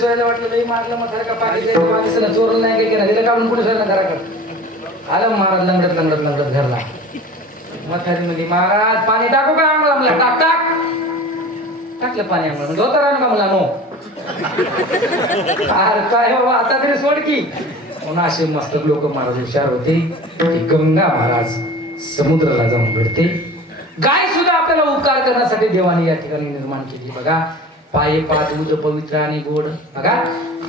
Police व्हायला वाटलं लई मारलं मग का पाणी माणसाला चोरलं नाही काय केलं दिलं काढून पोलीस व्हायला घराकडे आलं महाराज लंगडत लंगडत लंगडत घरला म्हातारी मध्ये महाराज पाणी टाकू का आम्हाला म्हणलं टाक टाक टाकलं पाणी आम्हाला धोतर आणू का मला नो अरे काय बाबा आता तरी सोड की पुन्हा असे मस्तक लोक महाराज हुशार होते की गंगा महाराज समुद्राला जाऊन भिडते गाय सुद्धा आपल्याला उपकार करण्यासाठी देवाने या ठिकाणी निर्माण केली बघा पाये पाच दूध पवित्र आणि गोड बघा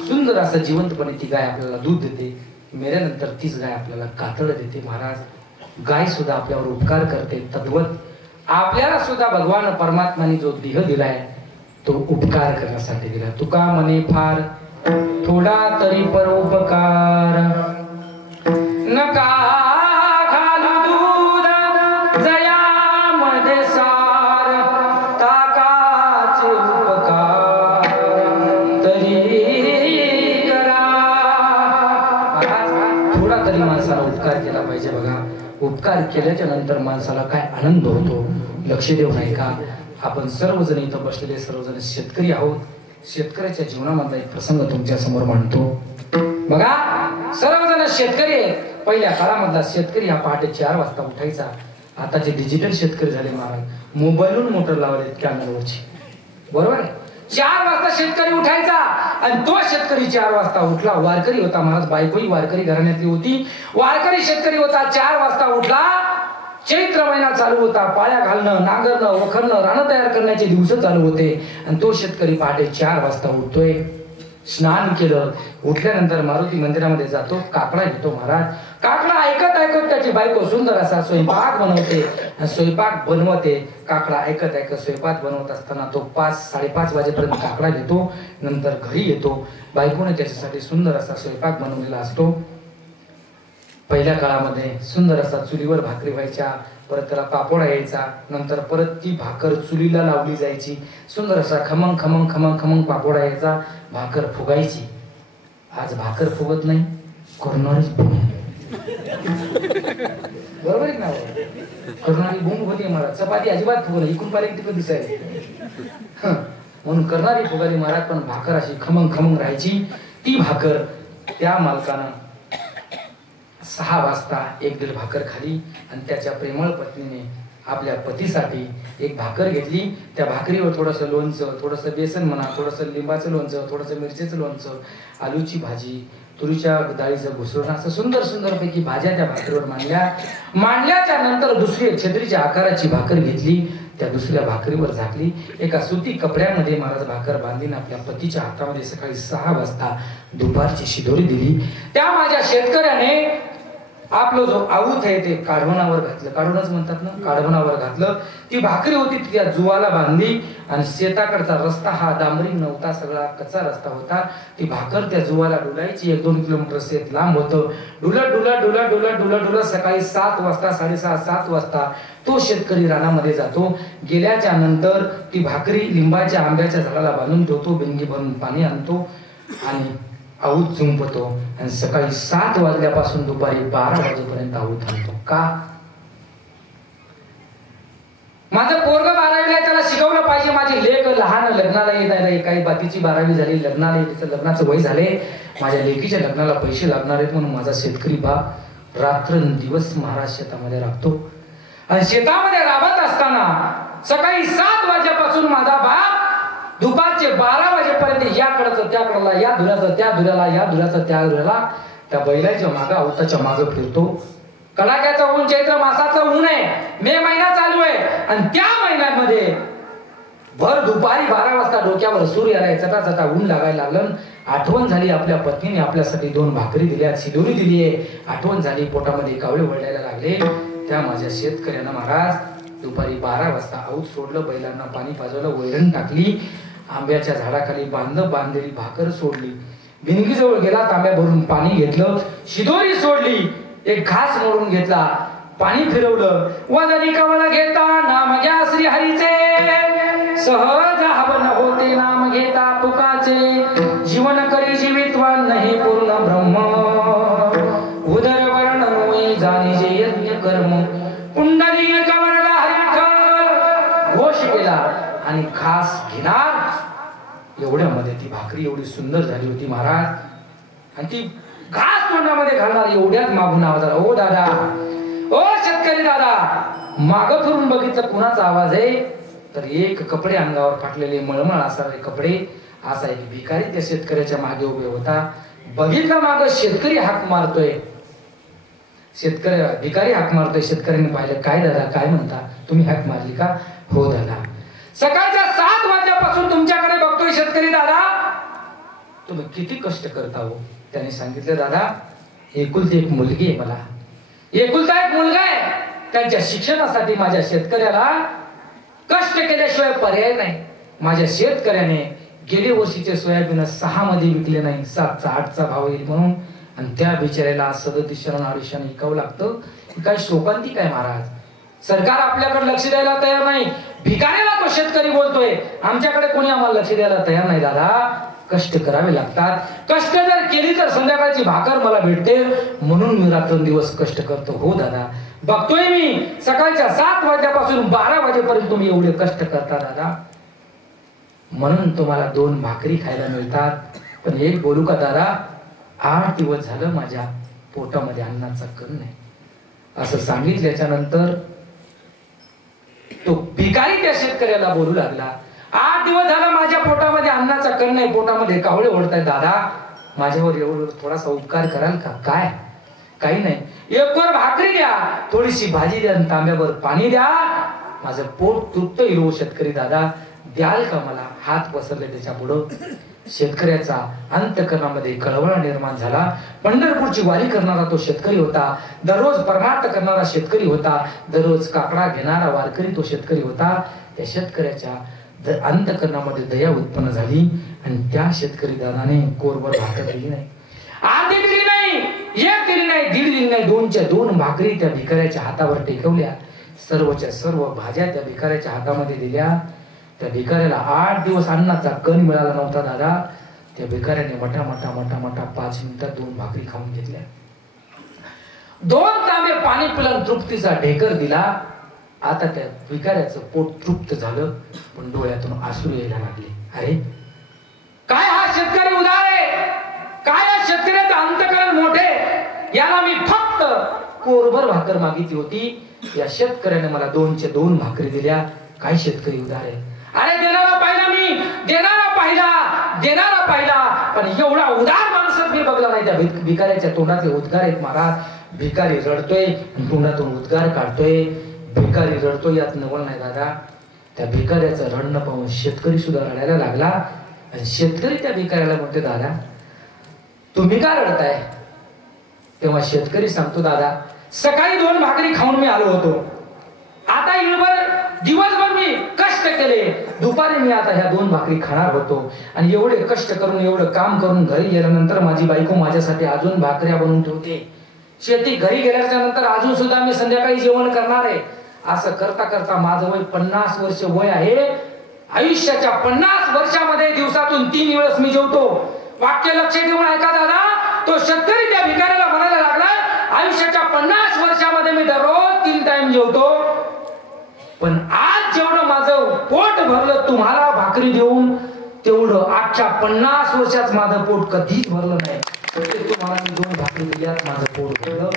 सुंदर असं जिवंतपणे ती गाय आपल्याला दूध देते मेल्यानंतर तीच गाय आपल्याला कातड देते महाराज गाय सुद्धा आपल्यावर उपकार करते तद्वत आपल्याला सुद्धा भगवान परमात्माने जो देह दिलाय तो उपकार करण्यासाठी दिला तुका म्हणे फार थोडा तरी परोपकार नका घालू दूध जयामध्ये सार ताकाचे उपकार तरी करा थोडा तरी माणसाला उपकार केला पाहिजे बघा उपकार केल्याच्या नंतर माणसाला काय आनंद होतो लक्ष देऊ नाही का आपण सर्वजण इथं बसलेले सर्वजण शेतकरी आहोत शेतकऱ्याच्या जीवनामधला एक प्रसंग तुमच्या समोर मांडतो बघा सर्वजण शेतकरी आहेत पहिल्या काळामधला शेतकरी हा पहाटे 4 वाजता उठायचा आताचे डिजिटल शेतकरी झाले महाराज मोबाईलवरून मोटर लावले कॅमेरावरची बरोबर आहे 4 वाजता शेतकरी उठायचा आणि तो शेतकरी 4 वाजता उठला वारकरी होता महाराज बायकोही वारकरी घराण्यातली होती वारकरी शेतकरी होता 4 वाजता उठला चैत्र महिना चालू होता पाळ्या घालणं नांगरणं वखरणं रानं तयार करण्याचे दिवस चालू होते आणि तो शेतकरी पहाटे 4 वाजता उठतोय स्नान केलं उठल्यानंतर मारुती मंदिरामध्ये जातो काकडा घेतो महाराज काकडा ऐकत ऐकत त्याची बायको सुंदर असा स्वयंपाक बनवते आणि स्वयंपाक बनवते काकडा ऐकत ऐकत स्वयंपाक बनवत असताना तो 5-5:30 वाजेपर्यंत काकडा घेतो नंतर घरी येतो बायकोने त्याच्यासाठी सुंदर असा स्वयंपाक बनवलेला असतो पहिल्या काळामध्ये सुंदर असा चुलीवर भाकरी व्हायच्या परत त्याला पापोडा यायचा नंतर परत ती भाकर चुलीला लावली जायची सुंदर असा खमंग खमंग खमंग खमंग पापोडा यायचा भाकर फुगायची आज भाकर फुगत नाही करणारीच बुंग बरोबर आहे ना करणारी बुंग होती महाराज चपाती अजिबात फुगल इकून पाहिजे तिकडे दिसायला म्हणून करणारी फुगाली महाराज पण भाकर अशी खमंग खमंग राहायची ती भाकर त्या मालकानं 6 वाजता 1-1.5 भाकर खाली आणि त्याच्या प्रेमळ पत्नीने आपल्या पतीसाठी एक भाकर घेतली त्या भाकरीवर थोडंसं लोणचं थोडंसं बेसन म्हणा थोडंसं लिंबाचं लोणचं थोडंसं मिरचीचं लोणचं आलूची भाजी तुरीच्या डाळीचं घुसळण असं सुंदर सुंदर पैकी भाज्या त्या भाकरीवर मांडल्याच्या नंतर दुसरी छत्रीच्या आकाराची भाकर घेतली त्या दुसऱ्या भाकरीवर झाकली एका सुती कपड्यामध्ये महाराज भाकर बांधली आपल्या पतीच्या हातामध्ये सकाळी 6 वाजता दुपारची शिदोरी दिली त्या माझ्या शेतकऱ्याने आपलं जो आऊत आहे ते काढवणावर घातलं काढवणच म्हणतात ना काढवणावर घातलं ती भाकरी होती त्या जुवाला बांधली आणि शेताकडचा रस्ता हा डांबरी नव्हता सगळा कच्चा रस्ता होता ती भाकर त्या जुवाला डुलायची 1-2 किलोमीटर शेत लांब होतं डुलत डुलत डुलत डुलत डुलत डुलत सकाळी 7 वाजता 6:30-7 वाजता तो शेतकरी रानामध्ये जातो गेल्याच्या नंतर ती भाकरी लिंबाच्या आंब्याच्या झाडाला बांधून ठेवतो बिंगी भरून पाणी आणतो आणि आऊत चुंपतो आणि सकाळी 7 वाजल्यापासून दुपारी 12 वाजेपर्यंत आऊत आणतो का माझं पोरग 12वीला त्याला शिकवलं पाहिजे माझी लेक लहान लग्नाला येत आहे काही बाकीची 12वी झाली लग्नाला तिचं लग्नाचं वय झाले माझ्या लेकीच्या लग्नाला पैसे लागणार आहेत म्हणून माझा शेतकरी बाप रात्रंदिवस महाराज शेतामध्ये राबतो आणि शेतामध्ये राबत असताना सकाळी 7 वाजेपासून माझा बाप दुपारचे 12 वाजेपर्यंत या कडाचं त्या कडाला या धुऱ्याचं त्या धुऱ्याला या धुऱ्याचं त्या धुऱ्याला त्या बैलाच्या मागं अवताच्या मागं फिरतो कडाक्याचं ऊन चैत्र मासाचं ऊन आहे मे महिना चालू आहे आणि त्या महिन्यामध्ये भर दुपारी 12 वाजता डोक्यावर सूर्य आलाय चटा चटा ऊन लागायला लागलं आठवण झाली आपल्या पत्नीने आपल्यासाठी 2 भाकरी दिल्या शिदोरी दिली आहे आठवण झाली पोटामध्ये कावळे वळायला लागले त्या माझ्या शेतकऱ्यानं महाराज दुपारी 12 वाजता आऊत सोडलं बैलांना पाणी पाजवलं वैरण टाकली आंब्याच्या झाडाखाली बांधलेली भाकर सोडली भिंगी जवळ गेला तांब्या भरून पाणी घेतलं शिदोरी सोडली एक घास मोडून घेतला पाणी फिरवलं वदनी कमळ घेता नाम घ्या श्री हरीचे सहज हवन होते नाम घेता पुकाचे जीवन करी जीवितवान नाही पूर्ण ब्रह्म उदर वर्ण नोई जाणी जे यज्ञ कर्म कुंडली कमळला हरिविठ्ठल घोष केला आणि घास घेणार एवढ्यामध्ये ती भाकरी एवढी सुंदर झाली होती महाराज, आणि ती घास तोंडामध्ये घालणार एवढ्यात मागून आवाज आला, ओ दादा, ओ शेतकरी दादा. मागं फिरून बघितलं कुणाचा आवाज आहे, तर एक कपडे अंगावर फाटलेले मळमळ असणारे कपडे असा एक भिकारी त्या शेतकऱ्याच्या मागे उभे होता. बघितलं मागं शेतकरी हाक मारतोय, भिकारी हाक मारतोय. शेतकऱ्यांनी पाहिलं, काय दादा काय म्हणता, तुम्ही हाक मारली का? हो दादा, सकाळच्या 7 वाजल्यापासून तुमच्याकडे बघतोय शेतकरी दादा, तुम्ही किती कष्ट करता हो. त्याने सांगितलं, दादा एकुलती एक मुलगी आहे, मला एकुलता एक मुलगा आहे, त्यांच्या शिक्षणासाठी माझ्या शेतकऱ्याला कष्ट केल्याशिवाय पर्याय नाही. माझ्या शेतकऱ्याने गेल्या वर्षीचे सोयाबीन 6 मध्ये विकले नाही, 7चा 8चा भाव येईल म्हणून, आणि त्या बिचाऱ्याला 37 अडीचशे विकावं लागतं. काय शोकांतिक आहे महाराज. सरकार आपल्याकडे लक्ष द्यायला तयार नाही, भिकाऱ्याला तो शेतकरी बोलतोय, आमच्याकडे कोणी आम्हाला लक्ष द्यायला तयार नाही. दादा कष्ट करावे लागतात, कष्ट जर केली तर संध्याकाळची भाकर मला भेटते, म्हणून मी रात्रंदिवस कष्ट करतो. हो दादा, बघतोय मी सकाळच्या 7 वाजल्यापासून 12 वाजेपर्यंत तुम्ही एवढे कष्ट करता दादा, म्हणून तुम्हाला 2 भाकरी खायला मिळतात. पण एक बोलू का दादा, 8 दिवस झालं माझ्या पोटामध्ये अन्नाचा कण नाही. असं सांगितल्याच्या नंतर तो भिकारी त्या शेतकऱ्याला बोलू लागला, 8 दिवस झाला माझ्या पोटामध्ये अन्नाचा कण नाही, पोटामध्ये कावळे ओढतायत. दादा माझ्यावर एवढं थोडासा उपकार कराल का? काय? काही नाही, एक वर भाकरी द्या, थोडीशी भाजी द्या, तांब्यावर पाणी द्या, माझं पोट तृप्त येईल. शेतकरी दादा द्याल का मला? हात पसरले त्याच्या पुढं. शेतकऱ्याचा अंतकरणामध्ये कळवळा निर्माण झाला. पंढरपूरची वारी करणारा तो शेतकरी होता, दररोज परमार्थ करणारा शेतकरी होता, दररोज काकडा घेणारा वारकरी तो शेतकरी होता. त्या शेतकऱ्याच्या अंतकरणामध्ये दया उत्पन्न झाली, आणि त्या शेतकरी दादाने कोरभर भाकर दिली नाही, अर्धी दिली नाही, एक दिली नाही, 1.5 दिली नाही, 2च्या 2 भाकरी त्या भिकाऱ्याच्या हातावर टेकवल्या. सर्वच्या सर्व भाज्या त्या भिकाऱ्याच्या हातामध्ये दिल्या. त्या भिकाऱ्याला 8 दिवस अन्नाचा कण मिळाला नव्हता दादा. त्या भिकाऱ्याने मोठा 5 मिनिटात 2 भाकरी खाऊन घेतल्या, 2 तांबे पाणी पिलं, तृप्तीचा ढेकर दिला. आता त्या भिकाऱ्याचं पोट तृप्त झालं, पण डोळ्यातून अश्रू यायला लागले. अरे काय हा शेतकरी उदार आहे, काय या शेतकऱ्याचं अंतकरण मोठे, याला मी फक्त कोरभर भाकर मागितली होती, या शेतकऱ्याने मला 2च्या 2 भाकरी दिल्या. काय शेतकरी उदार आहे. अरे देणारा पाहिला मी, देणारा पाहिला, पण एवढा उदार माणूसच मी बघला नाही. त्या भिकाऱ्याच्या तोंडातले उद्गार आहेत महाराज. भिकारी रडतोय, तोंडातून उद्गार काढतोय. भिकारी रडतोय, यात नवल नाही दादा. त्या भिकाऱ्याचं रडणं पाहून शेतकरी सुद्धा रडायला लागला, आणि शेतकरी त्या भिकाऱ्याला म्हणते, दादा तुम्ही का रडताय? तेव्हा शेतकरी सांगतो, दादा सकाळी 2 भाकरी खाऊन मी आलो होतो, आता दिवसभर मी कष्ट केले, दुपारी मी आता ह्या 2 भाकरी खाणार होतो, आणि एवढे कष्ट करून एवढं काम करून घरी गेल्यानंतर माझी बायको माझ्यासाठी अजून भाकऱ्या बनवून ठेवते. शेती घरी गेल्याच्या नंतर अजून सुद्धा मी संध्याकाळी जेवण करणार आहे. असं करता करता माझं वय 50 वर्ष वय आहे. आयुष्याच्या 50 वर्षामध्ये दिवसातून 3 वेळेस मी जेवतो. वाक्य लक्ष देऊन ऐका दादा. तो शेतकरी त्या भिकाऱ्याला म्हणायला लागला, आयुष्याच्या 50 वर्षामध्ये मी दररोज 3 टाइम जेवतो, पण आज जेवढं माझं पोट भरलं तुम्हाला भाकरी देऊन, तेवढं अख्ख्या 50 वर्षात माझं पोट कधीच भरलं नाही. तुम्हाला मी 2 भाकरी दिल्यात माझं पोट भरलं.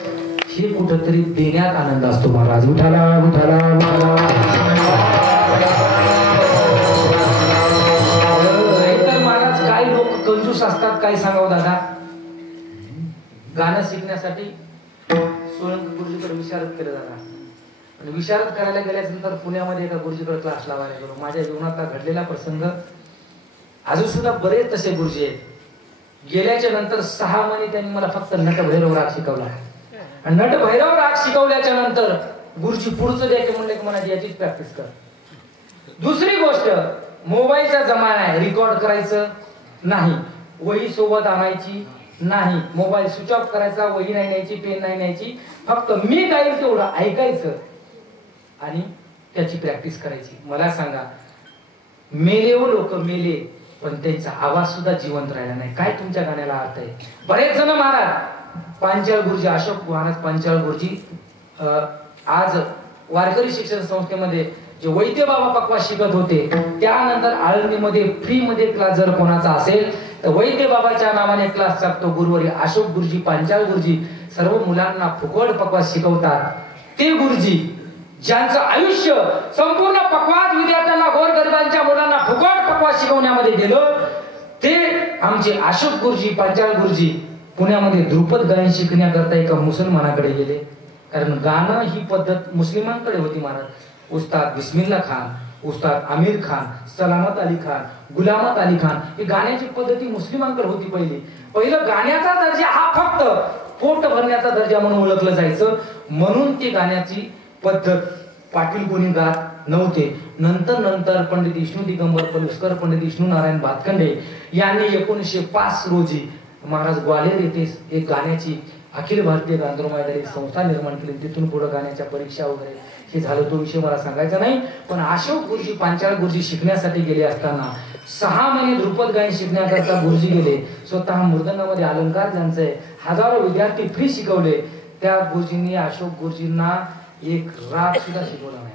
हे कुठंतरी देण्यात आनंद असतो महाराज. विठाला विठाला नाहीतर महाराज काही लोक कंजूस असतात. काय सांगावं दादा. गाणं शिकण्यासाठी सोळंकी गुरुजीकडे विशारद केलं दादा, आणि विशारद करायला गेल्यानंतर पुण्यामध्ये एका गुरुजीकडे क्लास लावायला गेलो. माझ्या जीवनातला घडलेला प्रसंग. अजून सुद्धा बरेच तसे गुरुजी आहेत. गेल्याच्या नंतर 6 महिने त्यांनी मला फक्त नटभैरव राग शिकवला, आणि नटभैरव राग शिकवल्याच्या नंतर गुरुजी पुढचं द्या की म्हणले की मला याचीच प्रॅक्टिस कर. दुसरी गोष्ट, मोबाईलचा जमाना आहे, रेकॉर्ड करायचं नाही, वही सोबत आणायची नाही, मोबाईल स्विच ऑफ करायचा, वही नाही न्यायची, पेन नाही न्यायची, फक्त मी गाईल तेवढं ऐकायचं आणि त्याची प्रॅक्टिस करायची. मला सांगा, मेले लोक मेले, पण त्यांचा आवाज सुद्धा जिवंत राहिला नाही. काय तुमच्या गाण्याला अर्थ आहे. बरेच जण महाराज पांचाळ गुरुजी, अशोक महाराज पांचाळ गुरुजी आज वारकरी शिक्षण संस्थेमध्ये जे वैद्य बाबा पकवास शिकत होते, त्यानंतर आळंदीमध्ये फ्री मध्ये क्लास जर कोणाचा असेल तर वैद्य बाबाच्या नावाने क्लास चालतो. गुरुवारी अशोक गुरुजी, पांचाळ गुरुजी सर्व मुलांना फुकट पकवास शिकवतात. ते गुरुजी ज्यांचं आयुष्य संपूर्ण पकवास विद्यार्थ्यांना, गोरगरिबांच्या मुलांना फुकट पकवास शिकवण्यामध्ये गेलं, ते आमचे अशोक गुरुजी, पांचाळ गुरुजी पुण्यामध्ये ध्रुपद गायन शिकण्याकरता एका मुसलमानाकडे गेले. कारण गाणं ही पद्धत मुस्लिमांकडे होती महाराज. उस्ताद बिस्मिल्ला खान, उस्ताद आमिर खान, सलामत अली खान, गुलामत अली खान, ही गाण्याची पद्धती मुस्लिमांकडे होती. पहिलं गाण्याचा दर्जा हा फक्त पोट भरण्याचा दर्जा म्हणून ओळखलं जायचं. म्हणून ती गाण्याची पद्धत पाटील कोणी गात नव्हते. नंतर पंडित विष्णू दिगंबर पलुस्कर, पंडित विष्णू नारायण भातखंडे यांनी 1905 रोजी महाराज ग्वाल्हेर येथे एक गाण्याची अखिल भारतीय गांधर्व संस्था निर्माण केली. तिथून पुढे गाण्याच्या परीक्षा वगैरे हे झालं, तो विषय मला सांगायचा नाही. पण अशोक गुरुजी, पांचाळ गुरुजी शिकण्यासाठी गेले असताना 6 महिने ध्रुपद गायन शिकण्याकरता गुरुजी गेले. स्वतः मृदंगामध्ये अलंकार ज्यांचे हजारो विद्यार्थी फ्री शिकवले. त्या गुरुजींनी अशोक गुरुजींना एक राग सुद्धा शिकवला नाही.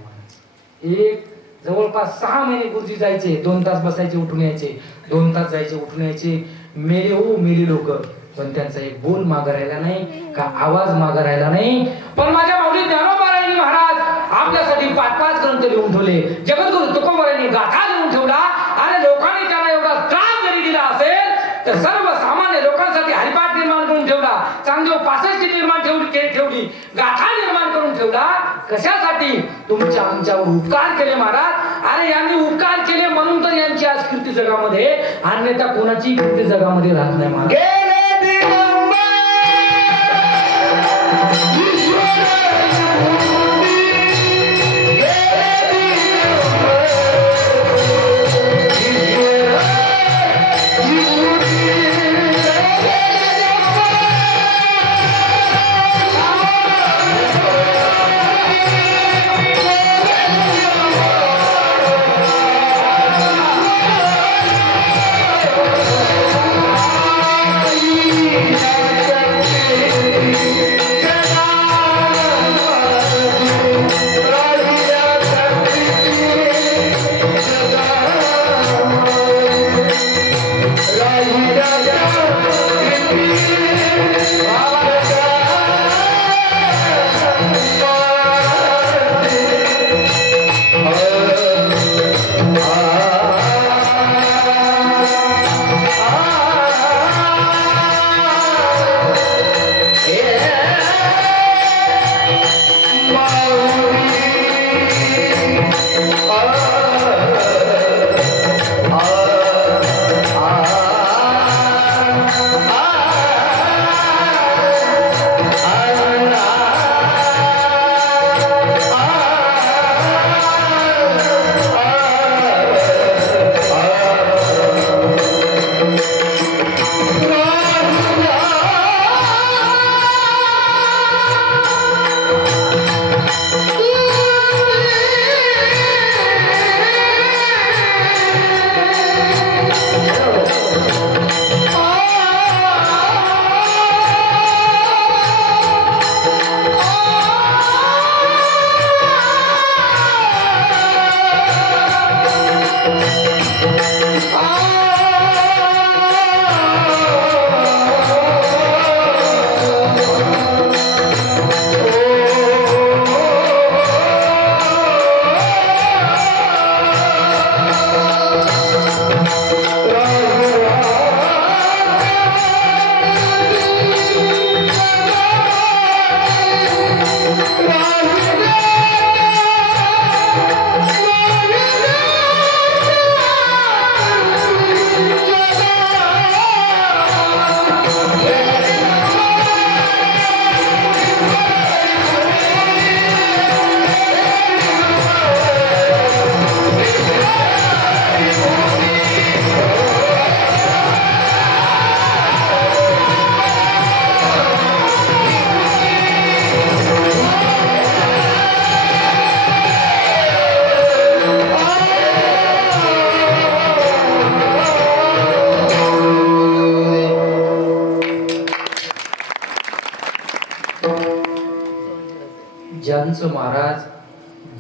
एक जवळपास 6 महिने गुरुजी जायचे, 2 तास बसायचे उठून यायचे, 2 तास जायचे उठून यायचे. मेले हो मेले लोक, पण त्यांचा एक बोल मागं राहिला नाही का आवाज मागं राहिला नाही. पण माझ्या माऊली ज्ञानोबारायांनी महाराज आपल्यासाठी 5-5 ग्रंथ लिहून ठेवले. जगद्गुरु तुकोबारायांनी गाथा लिहून ठेवला. आणि लोकांनी त्यांना एवढा त्रास जरी दिला असेल तर सर्वसामान्य लोकांसाठी हरिपाठ निर्माण करून ठेवला, चांगदेव 65 निर्माण ठेवली, गाथा निर्माण करून ठेवला. कशासाठी? तुमच्या आमच्यावर उपकार केले महाराज. अरे यांनी उपकार केले म्हणून तर यांची आज कीर्ती जगामध्ये, अन्यथा कोणाची कीर्ती जगामध्ये राहत नाही महाराज.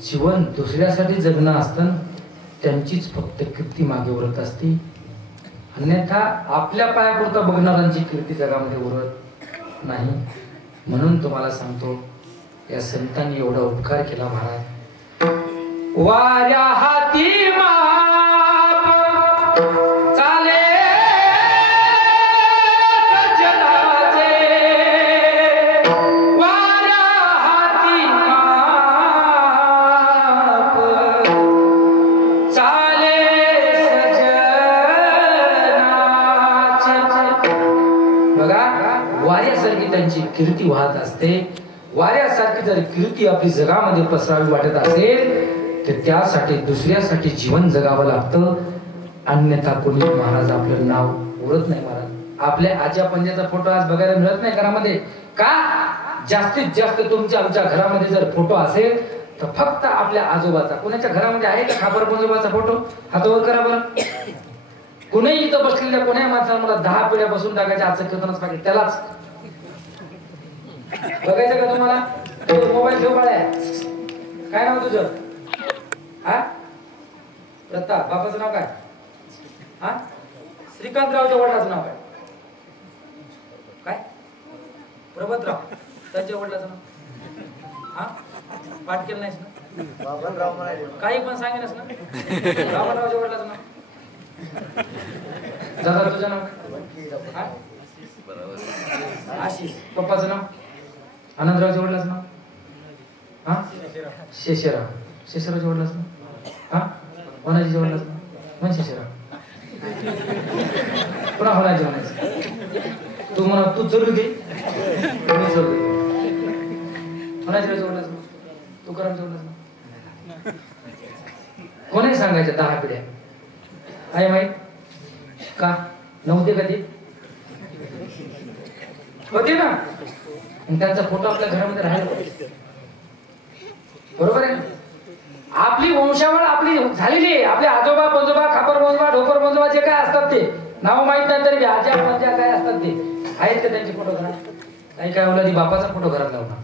जीवन दुसऱ्यासाठी जगणं असतं, त्यांचीच फक्त कीर्ती मागे उरत असते. अन्यथा आपल्या पायापुरता बघणाऱ्यांची कीर्ती जगामध्ये उरत नाही. म्हणून तुम्हाला सांगतो, या संतांनी एवढा उपकार केला महाराज. वाऱ्या हाती माप चाले सज्जनाचे, वाऱ्या हाती माप चाले सज्जनाचे. बघा, वाऱ्यासारखी त्यांची कीर्ती वाहत असते. वाऱ्यासारखी जर कीर्ती आपली जगामध्ये पसरावी वाटत असेल तर त्यासाठी दुसऱ्यासाठी जीवन जगावं लागतं. अन्यथा कोणी महाराज आपलं नाव उरत नाही. महाराज आपल्या आजा पंजाचा फोटो आज बघायला मिळत नाही घरामध्ये. का? जास्तीत जास्त तुमच्या आमच्या घरामध्ये जर फोटो असेल तर फक्त आपल्या आजोबाचा. कोणाच्या घरामध्ये आहे का खापर पंजोबाचा फोटो? हातावर करा बरं. कुणीही इथं बसलेल्या कोण्या माणसाला मला 10 पिढ्या बसून टाकायच्या आजचं कीर्तनच पाहिजे त्यालाच बघायचं का तुम्हाला? मोबाईल घेऊ बाळा. काय नाव तुझं? हा, प्रताप. बापाचं नाव काय? हा, श्रीकांतरावच्या वडिलाचं नाव काय? काय? प्रभातराव. त्यांच्या वडिलाचं नाव? हा, पाठ केलं नाहीस ना? काही पण सांगेनच ना? बाबारावच्या वडिलाचं नाव? दादा तुझं नाव? हा, आशिष. पप्पाचं नाव? आनंदरावच्या वडिलाचं नाव? हा, शेषराव. शेषरावच्या वडिलाचं नाव? हा, होनाजीच्या वडिलाचं नाव? म्हण शेषराव. पुन्हा होनाजी म्हणायचं. तू म्हणा, तू जरूर घे, मी जरूर घे. होनाजीरावच्या वडिलाचं नाव? तुकारामच्या वडिलाचं नाव? कोणी सांगायचं 10 पिढ्या? आहे माहित का? नव्हते कधी होते ना. त्यांचा फोटो आपल्या घरामध्ये राहिला, बरोबर आहे ना? आपली वंशावळ आपली झालेली आहे. आपले आजोबा पंजोबा, खापर पंजोबा, ढोकर पंजोबा जे काय असतात ते नाव माहित नाही तरी आजा पंजा काय असतात ते आहेत का त्यांचे फोटो घरात? काही काय ओलादी बापाचा फोटो घरात लावणार,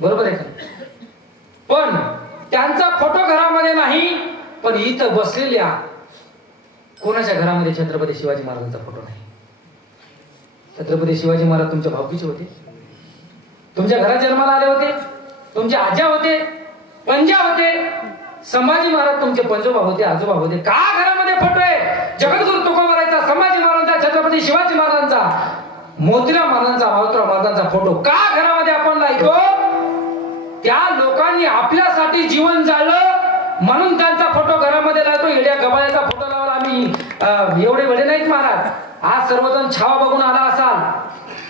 बरोबर आहे का? पण त्यांचा फोटो घरामध्ये नाही. पण इथं बसलेल्या कोणाच्या घरामध्ये छत्रपती शिवाजी महाराजांचा फोटो नाही? छत्रपती शिवाजी महाराज तुमच्या भावकीचे होते, तुमच्या घरात जन्माला आले होते, तुमचे आजा होते, पंजा होते. संभाजी महाराज तुमचे पंजोबा होते, आजोबा होते. का घरामध्ये फोटो आहे? जगद्गुरु तुकोबारायचा, संभाजी महाराजांचा, छत्रपती शिवाजी महाराजांचा, मोतीराम महाराजांचा, मारुतराव महाराजांचा फोटो का घरामध्ये आपण लावतो? त्या लोकांनी आपल्यासाठी जीवन जाळलं म्हणून त्यांचा फोटो घरामध्ये लावतो. येड्या गबाळ्याचा फोटो लावला आम्ही एवढे वेळे नाहीत महाराज. आज सर्वजण छावा बघून आला असाल.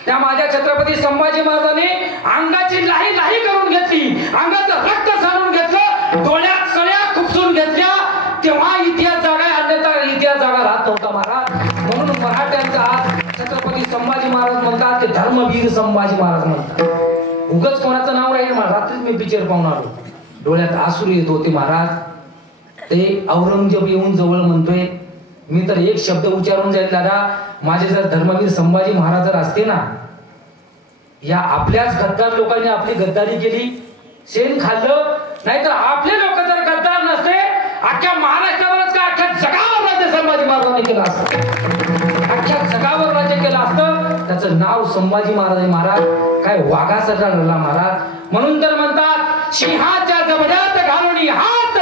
त्या माझ्या छत्रपती संभाजी महाराजांनी अंगाची लाही लाही करून घेतली, अंगाचं रक्त सांडून घेतलं, डोळ्यात सळ्या खुपसून घेतल्या. तेव्हा इतिहास जागा, अन्यथा इतिहास जागा राहत नव्हता महाराज. म्हणून मराठ्यांचा आज छत्रपती संभाजी महाराज म्हणतात ते धर्मवीर संभाजी महाराज म्हणतात. उगाच कोणाचं नाव राहील? रात्रीच मी पिक्चर पाहून आलो, डोळ्यात आसरू येत होते महाराज. ते औरंगजेब येऊन जवळ म्हणतोय, मी तर एक शब्द उच्चारून जाईल दादा, माझे जर धर्मवीर संभाजी महाराज जर असते ना, या आपल्याच गद्दार लोकांनी आपली गद्दारी केली, शेण खाल्लं, नाहीतर आपले लोक जर गद्दार नसते, अख्ख्या महाराष्ट्रावरच का अख्ख्या जगावर राज्य संभाजी महाराजांनी केलं असतं. अख्ख्या जगावर राज्य केलं असतं. त्याचं नाव संभाजी महाराज. महाराज काय वाघासारखा लढला महाराज. म्हणून तर म्हणतात, सिंहाच्या जबड्यात घालून हात,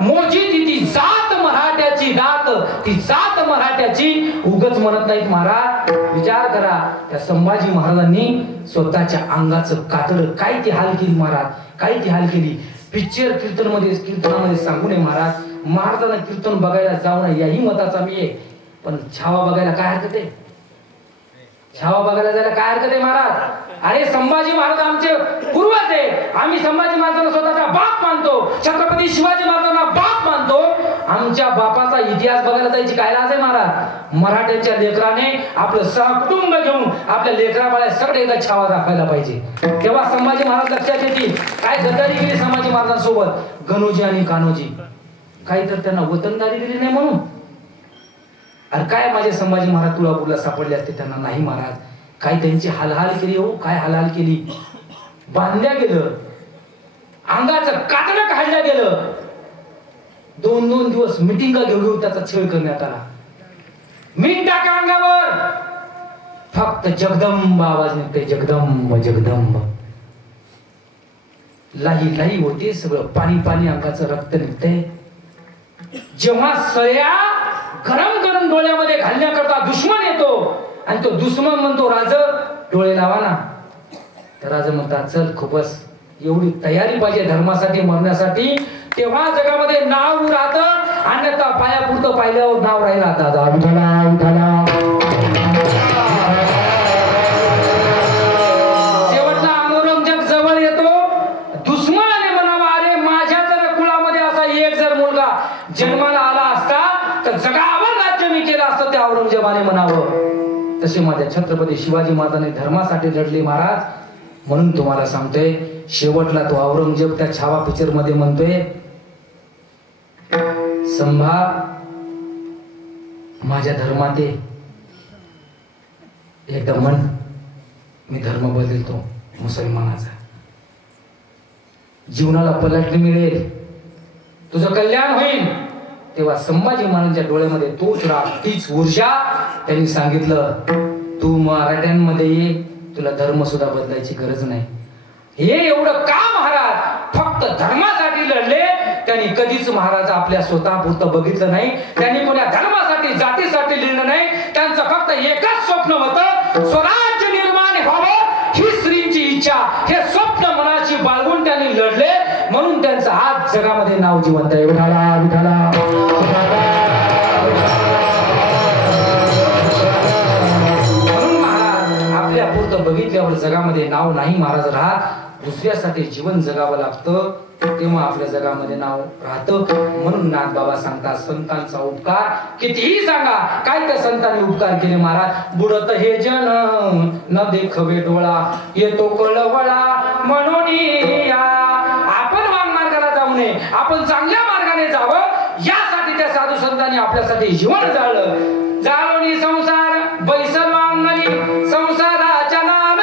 मोजी ती जात मराठ्याची दात, ती जात मराठ्याची. उगच म्हणत नाहीत महाराज. विचार करा, त्या संभाजी महाराजांनी स्वतःच्या अंगाचं कातड काय ती हाल केली महाराज, काय ती हाल केली. पिक्चर कीर्तनामध्ये सांगू नये महाराज. महाराजांना कीर्तन बघायला जाऊ नये याही मताचा मी आहे. पण छावा बघायला काय हरकत आहे? छावा बघायला जायला काय हरकत आहे महाराज? अरे संभाजी महाराज आमचे पूर्वज आहे. आम्ही संभाजी महाराजांना स्वतःचा बाप मानतो, छत्रपती शिवाजी महाराजांना बाप मानतो. आमच्या बापाचा इतिहास बघायला जायची काय लाज आहे महाराज? मराठ्यांच्या लेकराने आपलं सहकुटुंब घेऊन आपल्या लेकरा बाळा सगळे एकदा छावा दाखवायला पाहिजे. तेव्हा संभाजी महाराज लक्षात येतील. काय गद्दारी केली संभाजी महाराजांसोबत? गणोजी आणि कान्होजी. काही तर त्यांना वतनदारी दिली नाही म्हणून. अरे काय माझे संभाजी महाराज तुळापूरला सापडले असते त्यांना? नाही महाराज. काय त्यांची हालहाल केली हो, काय हालहाल केली. बांधल्या गेलं. अंगाचं कातडं काढलं गेलं. 2-2 दिवस मिटिंग घेऊन त्याचा छळ करण्यात आला. मीठ टाका अंगावर, फक्त जगदंब आवाज निघते, जगदंब जगदंब. लाई लाई होते, सगळं पाणी पाणी, अंगाचं रक्त निघते. जेव्हा सळ्या गरम गरम डोळ्यामध्ये घालण्याकरता दुश्मन येतो आणि तो दुश्मन म्हणतो, राज डोळे लावा ना. तर राजा म्हणतात, चल खूपच एवढी तयारी पाहिजे धर्मासाठी मरण्यासाठी, तेव्हा जगामध्ये नाव राहतं. अन्यथा पायापुरतं पाहिल्यावर नाव राहील. आता विठाला विठाला. शेवटला औरंगजेब जवळ येतो. दुश्मनाने म्हणावा, अरे माझ्या जर कुळामध्ये असा एक जर मुलगा जन्माला आला असता तर जगावर राज्य मी केलं असतं, त्या औरंगजेबाने म्हणावं. तसे माझ्या छत्रपती शिवाजी महाराजांनी धर्मासाठी लढले महाराज. म्हणून तुम्हाला सांगतोय, शेवटला तो औरंगजेब त्या छावा पिक्चर मध्ये म्हणतोय, संभा माझ्या धर्मात एकदा म्हण, मी धर्म बदलतो मुसलमानाचा, जीवनाला पलटणी मिळेल, तुझं कल्याण होईल. तेव्हा संभाजी महाराजांच्या डोळ्यामध्ये तोच राग, तीच ऊर्जा. त्यांनी सांगितलं, तू मराठ्यांमध्ये ये, तुला धर्म सुद्धा बदलायची गरज नाही. हे एवढं का महाराज फक्त धर्मासाठी लढले. त्यांनी कधीच महाराज आपल्या स्वतःपुरतं बघितलं नाही. त्यांनी कोणा धर्मासाठी जातीसाठी लिहिलं नाही. त्यांचं फक्त एकच स्वप्न होतं, स्वराज्य निर्माण व्हावं ही श्रींची इच्छा. हे स्वप्न मनाची बाळगून त्यांनी लढले. म्हणून त्यांचं आज जगामध्ये नाव जिवंत आहे. विठाला विठाला. म्हणून महाराज आपल्या पुरतं बघितल्यावर जगामध्ये नाव नाही महाराज राहत. दुसऱ्यासाठी जीवन जगावं लागतं, तेव्हा आपल्या जगामध्ये नाव राहतं. म्हणून नाथबाबा सांगतात, संतांचा उपकार कितीही सांगा, काय त्या संतांनी उपकार केले महाराज. बुडत हे जन न देखवे डोळा, येतो कळवळा म्हणून या. आपण वांगमार्गाला जाऊ नये, आपण चांगल्या मार्गाने जावं, यासाठी त्या साधू संतांनी आपल्यासाठी जीवन जाळलं. जाळोनी संसार बैसल वांगली, संसाराच्या नामे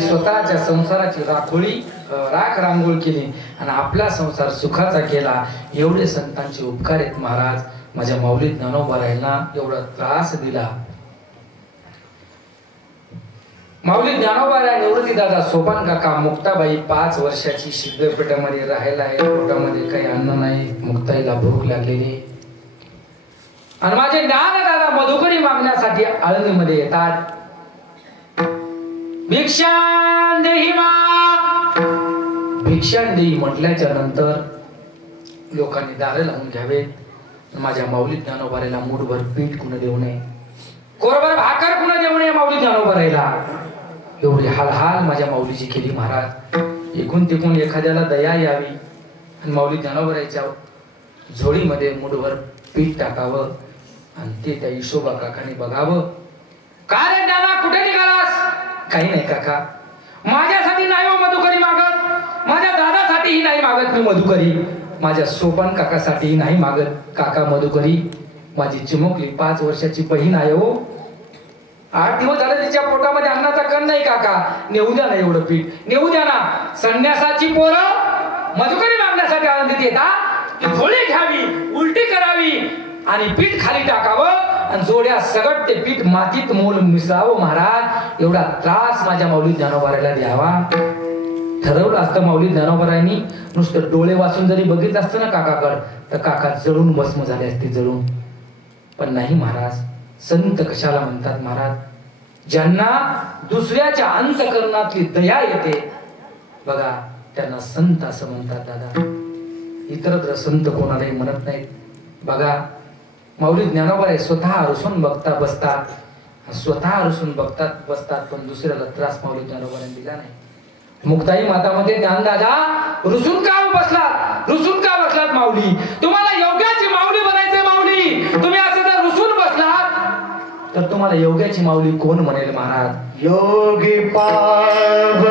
स्वतःच्या संसाराची राख रांगोळ केली आणि आपला संसार सुखाचा केला. एवढे संतांचे उपकार आहेत महाराज. माझ्या माऊली ज्ञानोबारायांना एवढा त्रास दिला. माऊली ज्ञानोबाराय, निवृत्ती दादा, सोपान काका, मुक्ताबाई 5 वर्षाची सिद्धपेठामध्ये राहायला आहे. पोटामध्ये काही अन्न नाही, मुक्ताईला भूक लागलेली. आणि माझे ज्ञान दादा मधुकरी मागण्यासाठी आळंदीमध्ये येतात. भिक्षांदेही भिक्षांदेही म्हटल्याच्या नंतर लोकांनी दारे लावून घ्यावे. माझ्या माऊली ज्ञानोबारायला मूठभर पीठ कुणा देऊ नये, कोरभर भाकर कुणा देऊ नये. माऊली ज्ञानोबारायला एवढी हाल माझ्या माऊलीची केली महाराज. एकूण तिकून एखाद्याला दया यावी आणि माऊली ज्ञानोबारायच्या झोळीमध्ये मूठभर पीठ टाकावं आणि ते त्या हिशोबा काकाने बघावं. का रे ज्ञाना, कुठे निघालास? काही नाही काका, माझ्यासाठी नाही हो मधुकरी मागत, माझ्या दादासाठीही नाही मागत मी मधुकरी, माझ्या सोपान काकासाठीही नाही मागत काका मधुकरी. माझी चिमुकली 5 वर्षाची बहीण आहे हो. 8 दिवस झाले तिच्या पोटामध्ये अन्नाचा कण नाही काका. नेऊ द्या ना एवढं पीठ, नेऊ द्या ना. संन्यासाची पोरं मधुकरी मागण्यासाठी आनंदित येतात. ती झोळी घ्यावी, उलटी करावी आणि पीठ खाली टाकावं आणि जोड्या सगट ते पीठ मातीत मोल मिसळावं महाराज. एवढा त्रास माझ्या माऊली ज्ञानोबारायला द्यावा. ठरवलं असतं माऊली ज्ञानोबारायांनी, नुसतं डोळे वाचून जरी बघितलं असतं ना काकाकडं, तर काका जळून भस्म झाले असते, जळून. पण नाही महाराज. संत कशाला म्हणतात महाराज? ज्यांना दुसऱ्याच्या अंतःकरणातली दया येते बघा, त्यांना संत असं म्हणतात दादा. इतरत्र संत कोणालाही म्हणत नाहीत. बघा, माऊली ज्ञानोबाराय स्वतः रुसून बघता बसतात, स्वतः रुसून बघतात बसतात, पण दुसऱ्याला त्रास माऊली ज्ञानोबारायांनी दिला नाही. मुक्ताई मातामध्ये ज्ञानदादा रुसून का बसलात? रुसून का बसलात माऊली? तुम्हाला योग्याची माऊली बनायचंय माऊली. तुम्ही असं जर रुसून बसलात तर तुम्हाला योग्याची माऊली कोण म्हणेल महाराज? योगी पाव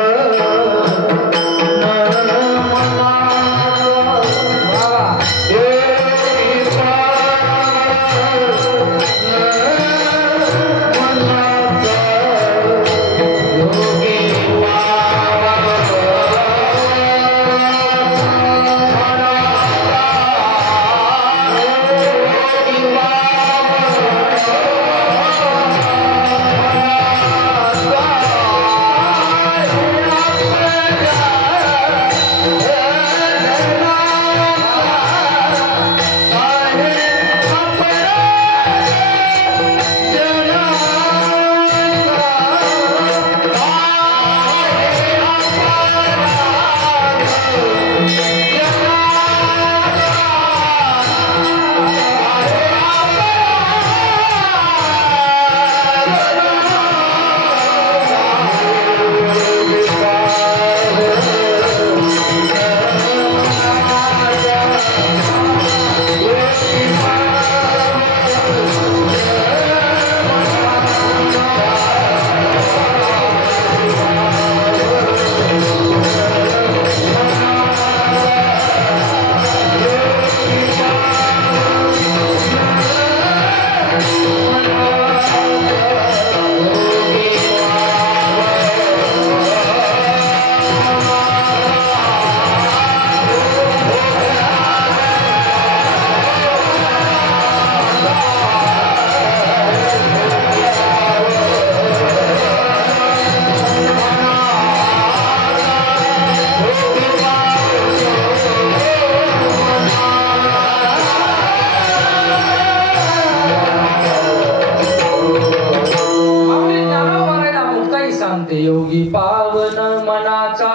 योगी पावन मनाचा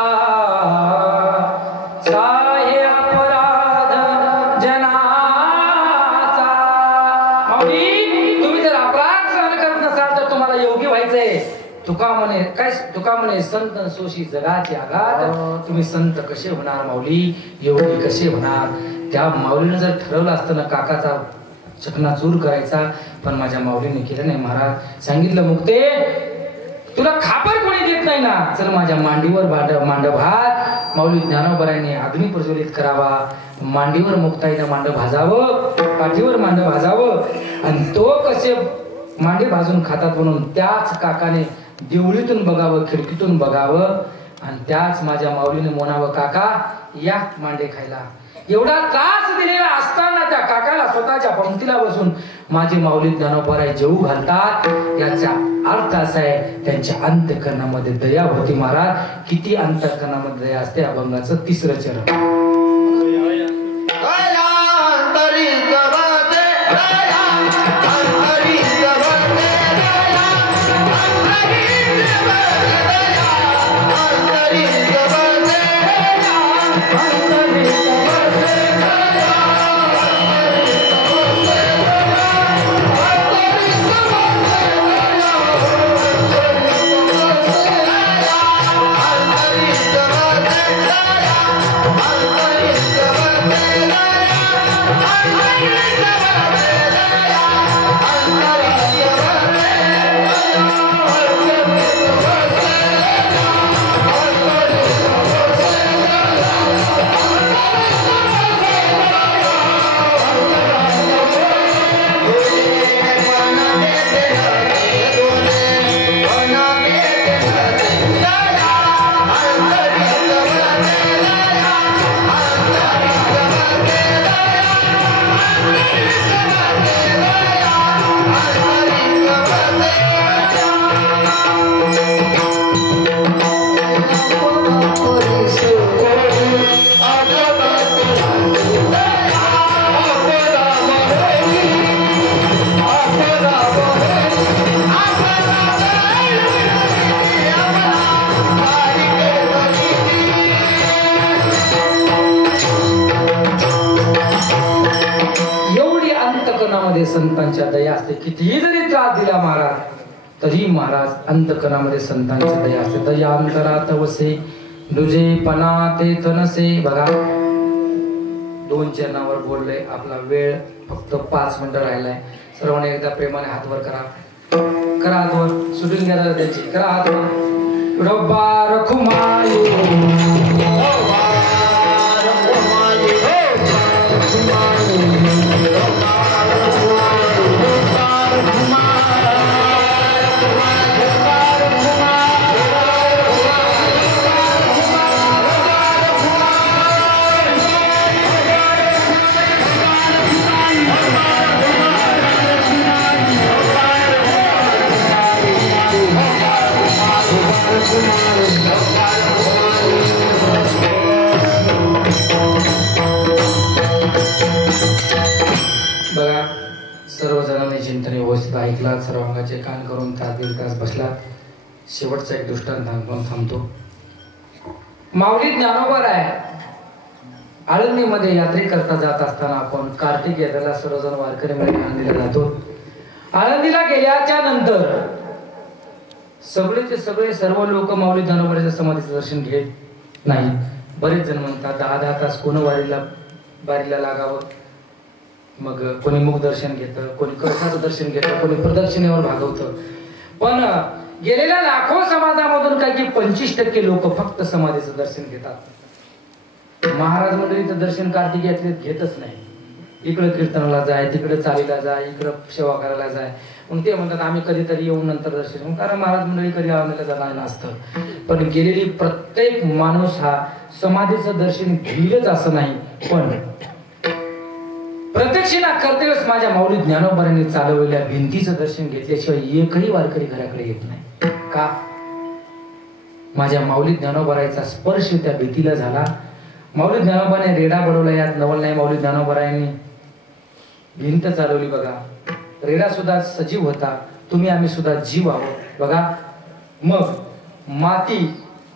साहे अपराध जनाचा. माऊली तुम्ही जर अपराध सहन करत नसाल तर तुम्हाला योगी व्हायचंय. तुका म्हणे संत सोशी जगाचे आघात. तुम्ही संत कसे होणार माऊली? योगी कसे होणार? त्या माऊलीने जर ठरवलं असतं ना काकाचा चकनाचूर करायचा, पण माझ्या माऊलीने केलं नाही महाराज. सांगितलं मुक्ते तुला खापर कोणी देत नाही ना, चल माझ्या मांडीवर मांड भात. माऊली ज्ञानोबरांनी अग्नी प्रज्वलित करावा, मांडीवर मुक्ताईनं मांड भाजावं, पाठीवर मांड भाजावं, आणि तो कसे मांडे भाजून खातात म्हणून त्याच काकाने देवळीतून बघावं, खिडकीतून बघावं, आणि त्याच माझ्या माऊलीने म्हणावं काका या मांडे खायला. एवढा त्रास दिलेला असताना त्या काकाला स्वतःच्या पंक्तीला बसून माझी माऊली ज्ञानोबराय जेवू घालतात. याचा अर्थ असा आहे त्यांच्या अंतःकरणामध्ये दया होती महाराज. किती अंतःकरणामध्ये दया असते? अभंगाचं तिसरं चरण. संतांच्या दया असते. कितीही जरी त्रास दिला महाराज तरी महाराज अंतकरणामध्ये संतांची दया असते. दया अंतरात वसे दुजे पणा ते तनसे बघा 2 चरणावर बोलले. आपला वेळ फक्त 5 मिनिटं राहिलाय. सर्वांनी एकदा प्रेमाने हातवर करा. करा हातवर. शूटिंग घ्या त्याची. करा हातवर. रब्बा रखुमाई बघा सर्वजणांनी चिंतन व्यवस्थित ऐकलात. सर्वांगाचे कान करून तास दीड तास बसलात. शेवटचा एक दृष्टांत सांगून थांबतो. माऊली ज्ञानोबा आहे आळंदीमध्ये यात्रेकरता जात असताना आपण कार्तिक यात्रेला सर्वजण वारकरी मिळून आळंदीला जातो. आळंदीला गेल्याच्या नंतर सगळेचे सगळे सर्व लोक माऊली ज्ञानोबाच्या समाधीचं दर्शन घेत नाही. बरेच जण म्हणतात 10-10 तास कोण बारीला लागावं. मग कोणी मुख दर्शन घेतं, कोणी कळसाचं दर्शन घेतं, कोणी प्रदक्षिणेवर भागवतं. पण गेलेल्या लाखो समाजामधून काही 25% लोक फक्त समाधीचं दर्शन घेतात. महाराज मंडळीचं दर्शन कार्तिक यात्रेत घेतच नाही. इकडं कीर्तनाला जाय, तिकडे चालीला जाय, इकडं सेवा करायला जाय. मग ते म्हणतात आम्ही कधीतरी येऊन नंतर दर्शन. कारण महाराज मंडळी कधी आळंदीला जाणार नसतं. पण गेलेली प्रत्येक माणूस हा समाधीचं दर्शन घेईलच असं नाही. पण प्रत्यक्षिणा करतेवेळेस माझ्या माऊली ज्ञानोबांनी चालवलेल्या भिंतीचं दर्शन घेतल्याशिवाय एकही वारकरी घराकडे येत नाही. का? माझ्या माऊली ज्ञानोबारायचा स्पर्श त्या भिंतीला झाला. माऊली ज्ञानोबाने रेडा बनवला. यात नवल नाही. माऊली ज्ञानोबारायांनी भिंत चालवली. बघा रेडा सुद्धा सजीव होता. तुम्ही आम्ही सुद्धा जीव आहोत. बघा मग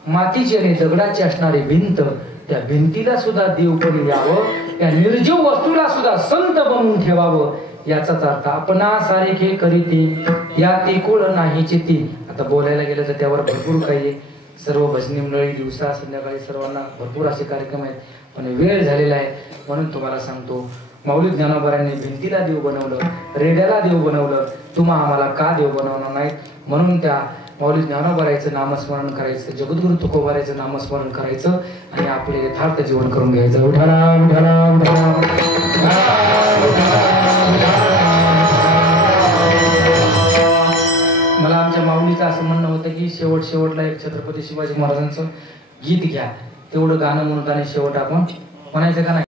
मातीची आणि दगडाची असणारी भिंत, त्या भिंतीला सुद्धा देवपणी यावं, त्या निर्जीव वस्तूला सुद्धा संत बनवून ठेवावं. याचाच अर्थ आपणा सारखे करीते या तिकुळ नाहीची ती. आता बोलायला गेलं तर त्यावर भरपूर काही आहे. सर्व भजनी मंडळी दिवसा संध्याकाळी सर्वांना भरपूर असे कार्यक्रम आहेत. पण वेळ झालेला आहे म्हणून तुम्हाला सांगतो. माऊली ज्ञानोबांनी भिंतीला देव बनवलं, रेड्याला देव बनवलं. तुम्हा आम्हाला का देव बनवणार नाहीत? म्हणून त्या माऊली ज्ञानोबारायचं नामस्मरण करायचं, जगद्गुरु तुकोबारायचं नामस्मरण करायचं आणि आपले यथार्थ जीवन करून घ्यायचं. विठ्ठला विठ्ठला विठ्ठला. मला आमच्या माऊलीचं असं म्हणणं होतं की शेवटला एक छत्रपती शिवाजी महाराजांचं गीत घ्या. तेवढं गाणं म्हणताना शेवट आपण म्हणायचं का नाही?